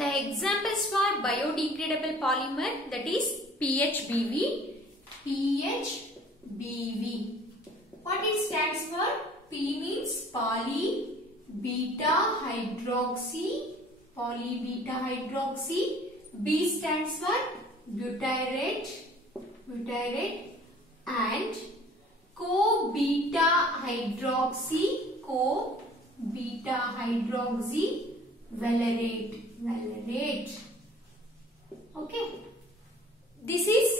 The examples for biodegradable polymer, that is PHBV. PHBV. What it stands for? P means poly beta hydroxy. Poly beta hydroxy. B stands for butyrate. Butyrate. And co-beta hydroxy. Co-beta hydroxy. Valerate. Valerate. Okay. This is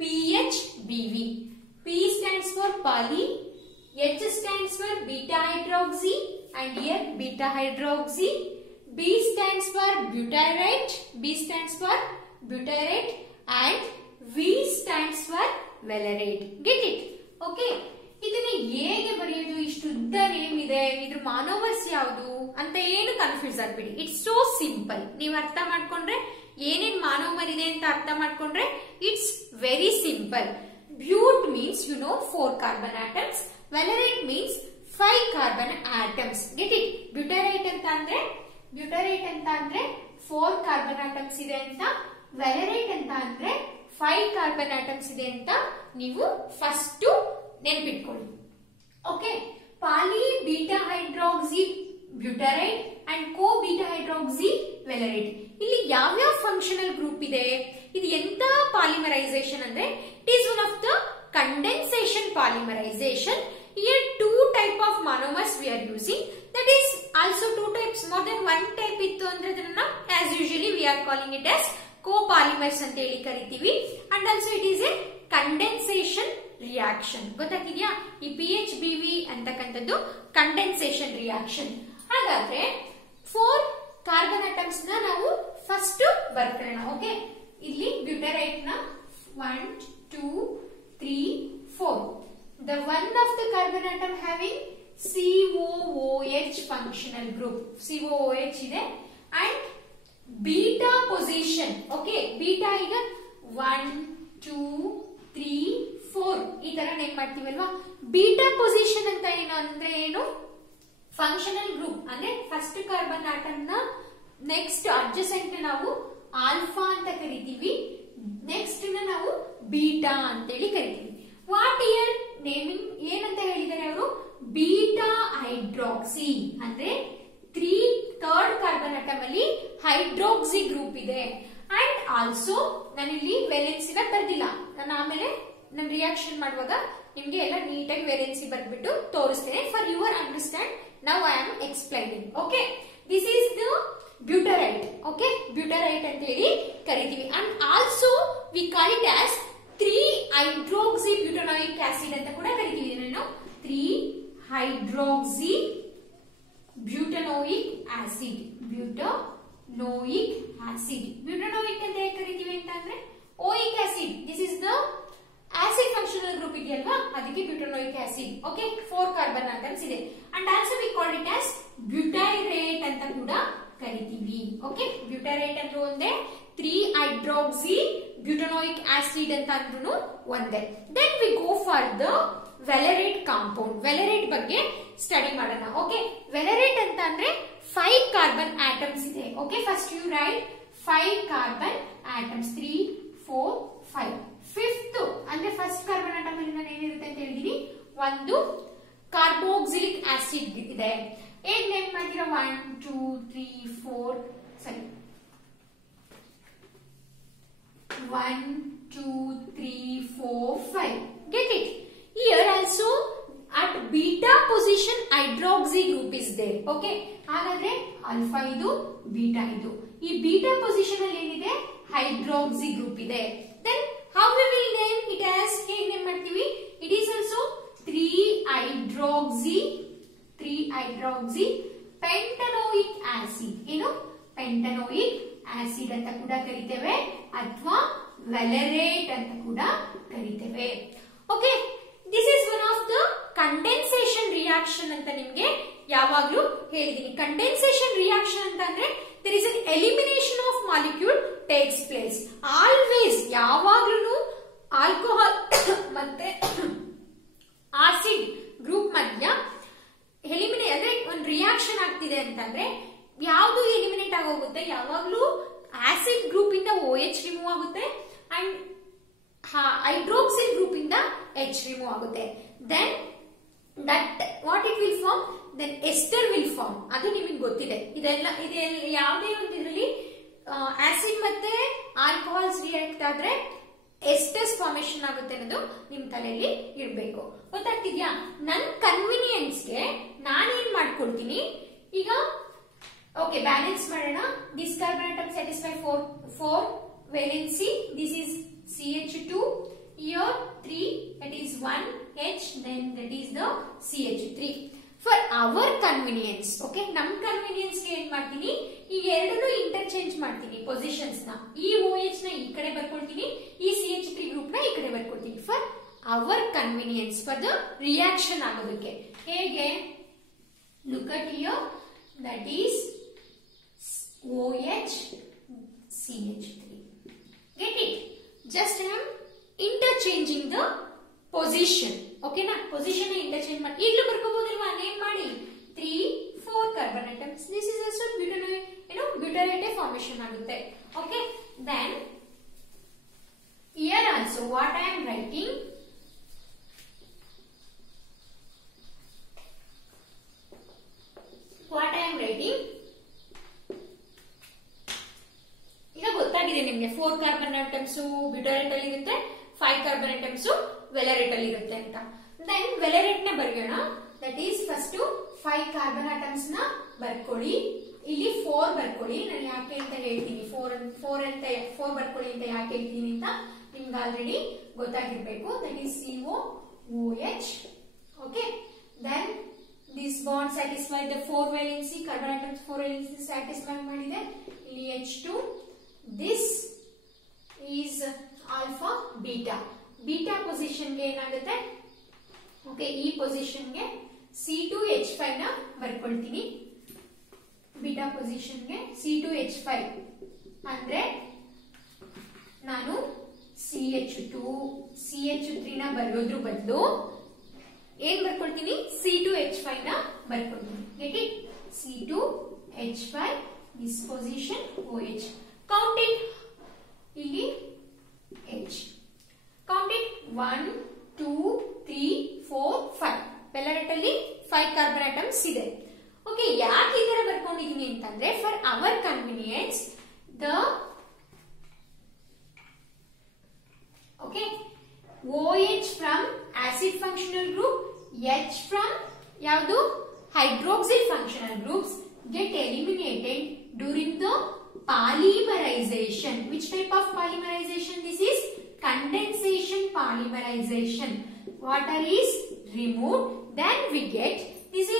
PHBV. P stands for poly, H stands for beta hydroxy, and here beta hydroxy. B stands for butyrate. B stands for butyrate, and V stands for valerate. Get it? Okay. ಇದನ್ನ ಹೇಗೆ ಬರೆಯೋದು? ಇಷ್ಟು ಉದ್ದ name ಇದೆ, ಇದ್ರ ಮಾನೋಮರ್ಸ್ ಯಾವುದು ಅಂತ ಏನು ಕನ್ಫ್ಯೂಸ್ ಆಗ್ಬಿಡಿ. It's so simple. ನೀವು ಅರ್ಥ ಮಾಡ್ಕೊಂಡ್ರೆ ಏನೇನ್ ಮಾನೋಮರ್ ಇದೆ ಅಂತ ಅರ್ಥ ಮಾಡ್ಕೊಂಡ್ರೆ it's very simple. But means 4 carbon atoms. Valerate means 5 carbon atoms. Get it? Butyrate ಅಂತ ಅಂದ್ರೆ 4 carbon atoms ಇದೆ ಅಂತ, valerate ಅಂತ ಅಂದ್ರೆ 5 carbon atoms ಇದೆ ಅಂತ ನೀವು ಫಸ್ಟ್ ನೆನಪಿಟ್ಕೊಳ್ಳಿ. Okay. Poly beta hydroxy butyrate and co beta hydroxy valerate. ಇಲ್ಲಿ ಯಾವ್ಯಾವ ಫಂಕ್ಷನಲ್ ಗ್ರೂಪ್ ಇದೆ? ಇದು ಎಂತ ಪಾಲಿಮರೈಸೇಷನ್ ಅಂದ್ರೆ it is one of the condensation polymerisation. Here 2 type of monomers we are using. That is also 2 types. More than 1 type ittu andre adanna as usually we are calling it as copolymers anta heli kariತೀವಿ. And also it is a condensation reaction. ಗೊತ್ತಾಗಿದ್ಯಾ? ಈ PHBV ಅಂತಕ್ಕಂಥದ್ದು condensation reaction. ಹಾಗಾದ್ರೆ 4 carbon atoms ನ ನಾವು first ಬರ್ಕೊಳ್ಳೋಣ. Okay. ಇಲ್ಲಿ ಬ್ಯೂಟರೈಟ್ ನ 1 2 3 4. The one of the carbon atom having COOH functional group. COOH ಇದೆ. And beta position. Okay. Beta ಈಗ 1 2 3 4 ಈ ತರ ನೇಮ್ ಮಾಡ್ತೀವಲ್ವಾ. ಬೀಟಾ ಪೊಸಿಷನ್ ಅಂತ ಏನು? ಫಂಕ್ಷನಲ್ ಗ್ರೂಪ್ ಅಂದ್ರೆ ಫಸ್ಟ್ ಕಾರ್ಬನ್ ಆಟಮ್ ನ ನೆಕ್ಸ್ಟ್ ಅಡ್ಜಸೆಂಟ್ ನಾವು ಆಲ್ಫಾ ಅಂತ ಕರಿತೀವಿ. ನೆಕ್ಸ್ಟ್ ನ ನಾವು ಬೀಟಾ ಅಂತ ಹೇಳಿ ಕರಿತೀವಿ. ವಾಟ್ ಇಯರ್ ನೇಮಿಂಗ್ ಏನಂತ ಹೇಳಿದ್ದಾರೆ ಅವರು? ಬೀಟಾ ಹೈಡ್ರಾಕ್ಸಿ ಅಂದ್ರೆ 3rd ಕಾರ್ಬನ್ ಆಟಮ್ ಅಲ್ಲಿ ಹೈಡ್ರಾಕ್ಸಿ ಗ್ರೂಪ್ ಇದೆ. ಅಂಡ್ ಆಲ್ಸೋ ನಾನಿಲ್ಲಿ ವೇಲೆನ್ಸಿನ ಬರ್ದಿಲ್ಲ, ನಾನು ಆಮೇಲೆ ನಾನು ರಿಯಾಕ್ಷನ್ ಮಾಡುವಾಗ ನಿಮ್ಗೆ ಎಲ್ಲ ನೀಟಾಗಿ ವೇಲೆನ್ಸಿ ಬರ್ಬಿಟ್ಟು ತೋರಿಸ್ತೇನೆ. For your understand now I am explaining. Okay. This is the butyrate. Okay. Butyrate ಅಂತ ಹೇಳಿ ಕರಿತೀವಿ. And also we call it as 3-hydroxy butanoic acid ಅಂತ ಕೂಡ ಕರಿತೀವಿ. ನಾನು 3-hydroxy butanoic acid. Butanoic acid. Butanoic ಅಂತ ಹೇಗೆ ಕರಿತೀವಿ ಅಂತ ಅಂದ್ರೆ oic acid. This is the acid functional group ಇದೆಯಲ್ವಾ, ಅದಕ್ಕೆ butanoic acid. Okay. 4 carbon atoms ಇದೆ. And also we call it as butyrate ಅಂತ ಕೂಡ ಕರಿತೀವಿ. ಓಕೆ. ಬ್ಯೂಟರೈಟ್ ಅಂದ್ರೆ ಒಂದೇ, 3-hydroxy butanoic acid ಅಂತ ಅಂದ್ರೂ ಒಂದೇ. Then we go for the valerate compound. valerate ಬಗ್ಗೆ ಸ್ಟಡಿ ಮಾಡೋಣ. ಓಕೆ. valerate ಅಂತ ಅಂದ್ರೆ 5 carbon atoms ಇದೆ. Okay. First you write 5 carbon atoms. 3 4 5. 5th ಅಂದ್ರೆ ಫಸ್ಟ್ ಕಾರ್ಬನ್ ಆಟಮ್ ಅಲ್ಲಿ ನಾನು ಏನಿರುತ್ತೆ ಅಂತ ಹೇಳಿದೀನಿ, ಒಂದು ಕಾರ್ಬೋಕ್ಸಿಲಿಕ್ ಆಸಿಡ್ ಇದೆ. ಏನ್ ನೇಮ್ ಮಾಡ್ತೀರಾ? 1 2 3 4 ಸರಿ 1 2 3 4 5. Get it? Here also at beta position hydroxy group is there. Okay. ಹಾಗಾದ್ರೆ ಆಲ್ಫಾ ಇದು, ಬೀಟಾ ಇದು. ಈ ಬೀಟಾ ಪೊಸಿಷನ್ ಅಲ್ಲಿ ಏನಿದೆ? ಹೈಡ್ರಾಕ್ಸಿ ಗ್ರೂಪ್ ಇದೆ. Then how we will name it as? ಹೇಗೆ ನೇಮ್ ಮಾಡ್ತೀವಿ? It is also 3-hydroxy pentanoic acid. ಏನು? pentanoic acid ಅಂತ ಕೂಡ ಕರಿತೇವೆ, ಅಥವಾ valerate ಅಂತ ಕೂಡ ಕರಿತೇವೆ. Okay. This is one of the condensation reaction ಅಂತ ನಿಮ್ಗೆ ಯಾವಾಗ್ಲೂ ಹೇಳಿದೀನಿ. ಕಂಡೆನ್ಸೇಷನ್ ರಿಯಾಕ್ಷನ್ ಅಂತ ಅಂದ್ರೆ there is an elimination of molecule takes place. Always ಯಾವಾಗ್ಲೂ ಆಲ್ಕೋಹಾಲ್ ಮತ್ತೆ ಆಸಿಡ್ ಗ್ರೂಪ್ ಮಧ್ಯ ಎಲಿಮಿನೇಟ್ ಅಂದ್ರೆ ಒಂದು ರಿಯಾಕ್ಷನ್ ಆಗ್ತಿದೆ ಅಂತಂದ್ರೆ ಯಾವುದು ಎಲಿಮಿನೇಟ್ ಆಗೋಗುತ್ತೆ? ಆಗುತ್ತೆ, ಯಾವಾಗ್ಲೂ ಆಸಿಡ್ ಗ್ರೂಪ್ ಇಂದ OH ರಿಮೂವ್ ಆಗುತ್ತೆ ಅಂಡ್ ಹೈಡ್ರೋಕ್ಸಿಲ್ ಗ್ರೂಪ್ ಇಂದ H ರಿಮೂವ್ ಆಗುತ್ತೆ. Then that what it will form, then ester will form. ಅದು ನಿಮಗೆ ಗೊತ್ತಿದೆ. ಇದೆಲ್ಲ ಯಾವುದೇ ಒಂದು ಇದರಲ್ಲಿ ಆಸಿಡ್ ಮತ್ತೆ ಆಲ್ಕೋಹಾಲ್ಸ್ ರಿಯಾಕ್ಟ್ ಆದ್ರೆ ಎಸ್ಟರ್ಸ್ ಫಾರ್ಮೇಶನ್ ಆಗುತ್ತೆ ಅನ್ನೋದು ನಿಮ್ ತಲೆಯಲ್ಲಿ ಇರಬೇಕು. ಗೊತ್ತಾಗ್ತಿದ್ಯಾ? ನನ್ ಕನ್ವಿನಿಯನ್ಸ್ಗೆ ನಾನೇನ್ ಮಾಡ್ಕೊಳ್ತೀನಿ ಈಗ. ಓಕೆ, ಬ್ಯಾಲೆನ್ಸ್ ಮಾಡೋಣ. This carbon atom satisfy 4 valency. This is CH2. Here 3, that is 1 H, then that is the CH3. For our convenience, okay, ನಮ್ ಕನ್ವಿನಿಯನ್ಸ್ ಗೆ ಏನ್ ಮಾಡ್ತೀನಿ, ಈ ಎರಡನ್ನೂ ಇಂಟರ್ಚೇಂಜ್ ಮಾಡ್ತೀನಿ ಪೊಸಿಷನ್ಸ್ ನ. ಈ OH ನ ಈ ಕಡೆ ಬರ್ಕೊಳ್ತೀನಿ, ಈ CH3 ಗ್ರೂಪ್ ನ ಈ ಕಡೆ ಬರ್ಕೊಳ್ತೀನಿ. For our convenience, for the reaction ಆಗೋದಕ್ಕೆ. ಹೇಗೆ? Look at here, that is OH CH3. Get it? Just I am interchanging the position. Okay na? Position interchange ಮಾಡಿ ಈಗಲೂ ಬರ್ಕೋಬಹುದಲ್ವಾ? ನೇಮ್ ಮಾಡಿ 3, 4 carbon atoms. This is also butyrate formation ಆಗುತ್ತೆ. Okay? Then here also what I am writing, ಈಗ ಗೊತ್ತಾಗಿದೆ ನಿಮ್ಗೆ 4 carbon atoms ಬ್ಯೂಟರೇಟ್ ಅಲ್ಲಿ ಇರುತ್ತೆ, 5 carbon atoms ವೆಲರೇಟ್ ಅಲ್ಲಿ ಇರುತ್ತೆ ಅಂತ. ದೆನ್ ವೆಲರೇಟ್ ನ ಬರೆಯೋಣ. That is first 5 carbon atoms ನ ಬರ್ಕೊಳ್ಳಿ, ಇಲ್ಲಿ 4 ಬರ್ಕೊಳ್ಳಿ. ನಾನು ಯಾಕೆ ಅಂತ ಹೇಳ್ತೀನಿ, 4 ಬರ್ಕೊಳ್ಳಿ ಅಂತ ಯಾಕೆ ಹೇಳ್ತೀನಿ ಅಂತ ನಿಮ್ಗೆ ಆಲ್ರೆಡಿ ಗೊತ್ತಾಗಿರ್ಬೇಕು. That is COOH. Okay, then this bond satisfy the 4 valency, carbon atoms 4 valency satisfy ಮಾಡಿದೆ. ಇಲ್ಲಿ H2. This is alpha beta. Beta position ಗೆ ಏನಾಗುತ್ತೆ? ಓಕೆ, ಈ ಪೊಸಿಷನ್ ಗೆ C2H5 ನ ಬರ್ಕೊಳ್ತೀನಿ. ಬೀಟಾ ಪೊಸಿಷನ್ ಗೆ C2H5 ಅಂದ್ರೆ ನಾನು CH2 CH3 ನ ಬರೆಯೋದ್ರ ಬದಲು ಏನ್ ಬರ್ಕೊಳ್ತೀನಿ? C2H5 ನ ಬರ್ಕೊಳ್ತೀನಿ. Get it? C2H5 this position OH. Count it. ಇಲ್ಲಿ H. Count it. 1, 2, 3, 4, 5. ವೆಲರೇಟ್ ಅಲ್ಲಿ 5 ಕಾರ್ಬನ್ ಆಟಮ್ಸ್ ಇದೆ. ಓಕೆ, ಯಾಕೆ ಈ ತರ ಬರ್ಕೊಂಡಿದೀನಿ ಅಂತಂದ್ರೆ for our convenience the okay OH from acid functional group, H from ಯಾವುದು hydroxyl functional groups get eliminated during the polymerization. Which type of polymerization this is? Condensation polymerization. Water is removed, then we get these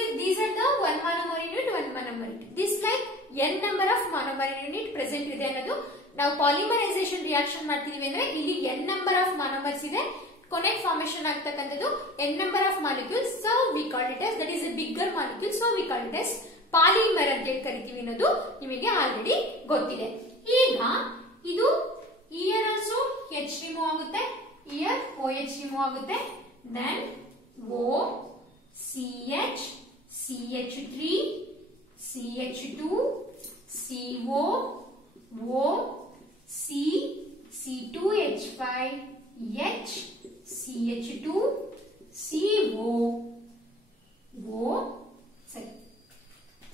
are the 1 monomer unit, 1 monomer unit. This like n number of monomer unit present ಇದೆ ಅನ್ನೋದು. ನಾವು polymerisation reaction ಮಾಡ್ತಿದೀವಿ ಅಂದ್ರೆ ಇಲ್ಲಿ n number of monomers ಇದೆ, ಕೊನೆಗೆ formation ಆಗ್ತಕ್ಕಂಥದ್ದು n number of molecules. So we call it as, that is a bigger molecule, so we call it as polymer ಅಂತ ಹೇಳಿ ಕರಿತೀವಿ ಅನ್ನೋದು ನಿಮಗೆ ಆಲ್ರೆಡಿ ಗೊತ್ತಿದೆ. ಈಗ ಇದು ಇಯರ್ ಆಲ್ಸೋ H ರಿಮೂವ್ ಆಗುತ್ತೆ, ಇಯರ್ OH ರಿಮೂವ್ ಆಗುತ್ತೆ. Then O CH CH3 CH2 CO O C C2H5 H CH2 CO O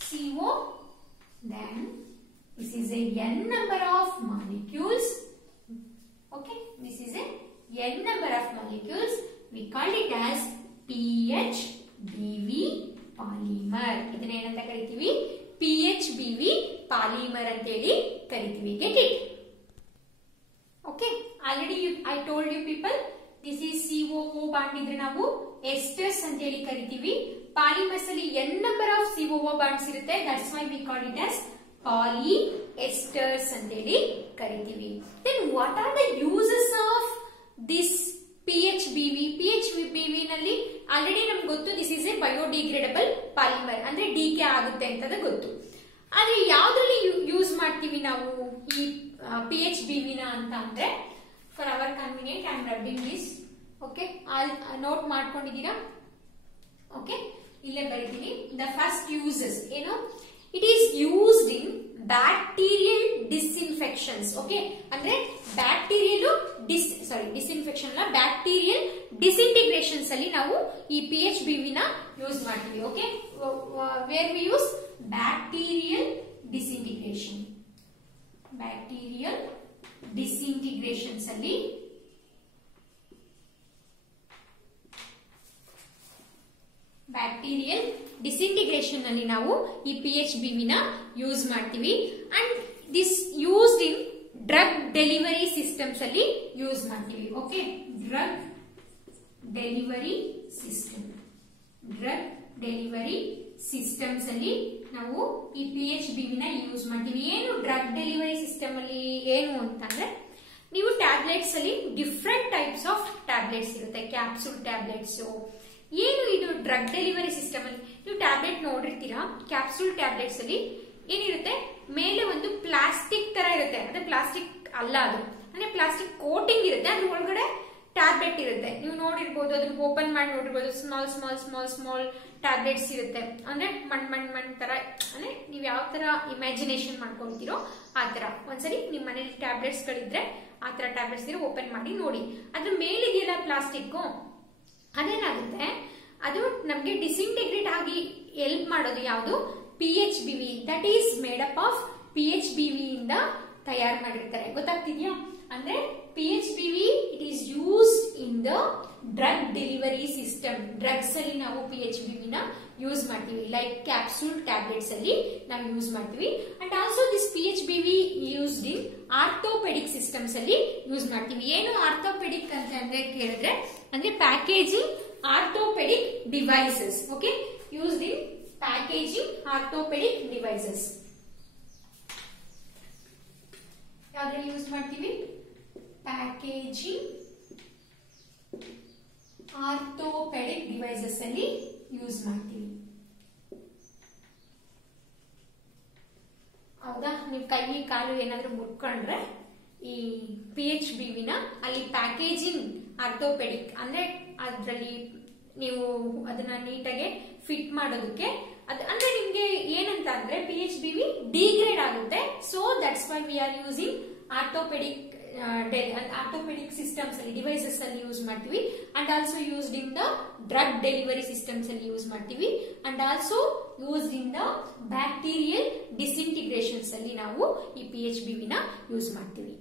CO. Then this is a n number of molecules. Okay, this is a n number of molecules. We call it as PHBV polymer. ಇದನ್ನ ಏನಂತ ಕರಿತೀವಿ? PHBV polymer ಅಂತ ಹೇಳಿ ಕರಿತೀವಿ. Get it? Okay, already I told you people, this is COO bond ಇದ್ರೆ ನಾವು esters ಅಂತ ಹೇಳಿ ಕರಿತೀವಿ. ಪಾಲಿಮರ್ಸ್ ಅಲ್ಲಿ n number of COO bonds ಇರುತ್ತೆ, that's why we call it as polyesters ಅಂತ ಹೇಳಿ ಕರಿತೀವಿ. Then what are the uses of this PHBV? PHBV ನಲ್ಲಿ ಆಲ್ರೆಡಿ ನಮ್ಗೆ ಗೊತ್ತು, this is A biodegradable polymer, ಅಂದ್ರೆ ಡಿಕೆ ಆಗುತ್ತೆ ಅಂತ ಗೊತ್ತು. ಆದ್ರೆ ಯಾವ್ದ್ರಲ್ಲಿ ಯೂಸ್ ಮಾಡ್ತೀವಿ ನಾವು ಈ PHBV ನ ಅಂತ ಅಂದ್ರೆ, for our convenient I am rubbing this. Okay, note ಮಾಡ್ಕೊಂಡಿದ್ದೀರಾ? ಓಕೆ, ಇಲ್ಲೇ ಬರೀತೀನಿ. ದ ಫಸ್ಟ್ ಯೂಸಸ್ ಏನು? It is used in bacterial disinfections. Okay, ಅಂದ್ರೆ ಬ್ಯಾಕ್ಟೀರಿಯಲ್ ಡಿಸ್ಇನ್ಫೆಕ್ಷನ್ ಅಲ್ಲ, ಬ್ಯಾಕ್ಟೀರಿಯಲ್ ಡಿಸ್ಇಂಟಿಗ್ರೇಷನ್ಸ್ ಅಲ್ಲಿ ನಾವು ಈ PHBV ನ ಯೂಸ್ ಮಾಡ್ತೀವಿ. Okay, where we use bacterial disintegration. Bacterial disintegrations ಅಲ್ಲಿ ಬ್ಯಾಕ್ಟೀರಿಯಲ್ ಡಿಸ್ಇಂಟಿಗ್ರೇಷನ್ ಅಲ್ಲಿ ನಾವು ಈ PHBV ನ ಯೂಸ್ ಮಾಡ್ತೀವಿ. And this used in drug delivery systems ಅಲ್ಲಿ ಯೂಸ್ ಮಾಡ್ತೀವಿ. Okay, drug delivery system, drug delivery systems ಅಲ್ಲಿ ನಾವು ಈ PHBV ನ ಯೂಸ್ ಮಾಡ್ತೀವಿ. ಏನು ಡ್ರಗ್ ಡೆಲಿವರಿ ಸಿಸ್ಟಮ್ ಅಲ್ಲಿ ಏನು ಅಂತಂದ್ರೆ, ನೀವು ಟ್ಯಾಬ್ಲೆಟ್ಸ್ ಅಲ್ಲಿ ಡಿಫ್ರೆಂಟ್ ಟೈಪ್ಸ್ ಆಫ್ ಟ್ಯಾಬ್ಲೆಟ್ಸ್ ಇರುತ್ತೆ, ಕ್ಯಾಪ್ಸೂಲ್ ಟ್ಯಾಬ್ಲೆಟ್ಸ್. ಏನು ಇದು ಡ್ರಗ್ ಡೆಲಿವರಿ ಸಿಸ್ಟಮ್ ಅಲ್ಲಿ ನೀವು ಟ್ಯಾಬ್ಲೆಟ್ ನೋಡಿರ್ತೀರಾ, ಕ್ಯಾಪ್ಸೂಲ್ ಟ್ಯಾಬ್ಲೆಟ್ಸ್ ಅಲ್ಲಿ ಏನಿರುತ್ತೆ, ಮೇಲೆ ಒಂದು ಪ್ಲಾಸ್ಟಿಕ್ ತರ ಇರುತ್ತೆ, ಅದೇ ಪ್ಲಾಸ್ಟಿಕ್ ಅಲ್ಲ, ಅದು ಅಂದ್ರೆ ಪ್ಲಾಸ್ಟಿಕ್ ಕೋಟಿಂಗ್ ಇರುತ್ತೆ, ಅದ್ರ ಒಳಗಡೆ ಟ್ಯಾಬ್ಲೆಟ್ ಇರುತ್ತೆ. ನೀವು ನೋಡಿರ್ಬೋದು, ಅದನ್ನ ಓಪನ್ ಮಾಡಿ ನೋಡಿರ್ಬೋದು, small small small small tablets ಇರುತ್ತೆ. ಅಂದ್ರೆ ಮಣ್ ತರ, ಅಂದ್ರೆ ನೀವು ಯಾವ ತರ ಇಮ್ಯಾಜಿನೇಷನ್ ಮಾಡ್ಕೊಳ್ತೀರೋ ಆ ತರ. ಒಂದ್ಸರಿ ನಿಮ್ ಮನೇಲಿ ಟ್ಯಾಬ್ಲೆಟ್ಸ್ ಗಳಿದ್ರೆ ಆ ತರ ಟ್ಯಾಬ್ಲೆಟ್ಸ್ ಇದ್ರೆ ಓಪನ್ ಮಾಡಿ ನೋಡಿ. ಅದ್ರ ಮೇಲಿದೆಯಲ್ಲ ಪ್ಲಾಸ್ಟಿಕ್, ಅದೇನಾಗುತ್ತೆ, ಅದು ನಮ್ಗೆ ಡಿಸ್ಇಂಟಿಗ್ರೇಟ್ ಆಗಿ ಹೆಲ್ಪ್ ಮಾಡೋದು ಯಾವುದು, PHBV. That is made up of PHBV ಇಂದ ತಯಾರು ಮಾಡಿರ್ತಾರೆ. ಗೊತ್ತಾಗ್ತಿದ್ಯಾ? ಅಂದ್ರೆ PHBV it is used in the drug delivery system. Drugs ಅಲ್ಲಿ ನಾವು PHBV ನ ಯೂಸ್ ಮಾಡ್ತೀವಿ, ಲೈಕ್ ಕ್ಯಾಪ್ಸೂಲ್ ಟ್ಯಾಬ್ಲೆಟ್ಸ್ ಅಲ್ಲಿ ನಾವು ಯೂಸ್ ಮಾಡ್ತೀವಿ. And also this PHBV used in orthopaedic systems ಅಲ್ಲಿ ಯೂಸ್ ಮಾಡ್ತೀವಿ. ಏನು ಆರ್ಥೋಪೆಡಿಕ್ ಅಂತ ಅಂದ್ರೆ ಕೇಳಿದ್ರೆ, ಅಂದ್ರೆ packaging orthopaedic devices. Okay, used in packaging orthopaedic devices. ಯಾವ್ದ್ರಲ್ಲಿ ಯೂಸ್ ಮಾಡ್ತೀವಿ? ಪ್ಯಾಕೇಜಿಂಗ್ ಆರ್ಥೋಪೆಡಿಕ್ ಡಿವೈಸಸ್ ಅಲ್ಲಿ ಯೂಸ್ ಮಾಡ್ತೀವಿ. ಹೌದಾ? ನೀವು ಕೈ ಕಾಲು ಏನಾದ್ರೂ ಮುಟ್ಕೊಂಡ್ರೆ ಈ PHBV ನ ಅಲ್ಲಿ ಪ್ಯಾಕೇಜಿಂಗ್ ಆರ್ಥೋಪೆಡಿಕ್ ಅಂದ್ರೆ ಅದ್ರಲ್ಲಿ ನೀವು ಅದನ್ನ ನೀಟಾಗಿ ಫಿಟ್ ಮಾಡೋದಕ್ಕೆ ಅಂದ್ರೆ ನಿಮ್ಗೆ ಏನಂತ ಅಂದ್ರೆ PHBV ಡಿಗ್ರೇಡ್ ಆಗುತ್ತೆ. So that's why we are using orthopaedic systems ಅಲ್ಲಿ, ಡಿವೈಸಸ್ ಅಲ್ಲಿ ಯೂಸ್ ಮಾಡ್ತೀವಿ. And also used in the drug delivery systems ಅಲ್ಲಿ ಯೂಸ್ ಮಾಡ್ತೀವಿ. And also used in the bacterial disintegrations ಅಲ್ಲಿ ನಾವು ಈ PHBV ನ ಯೂಸ್ ಮಾಡ್ತೀವಿ.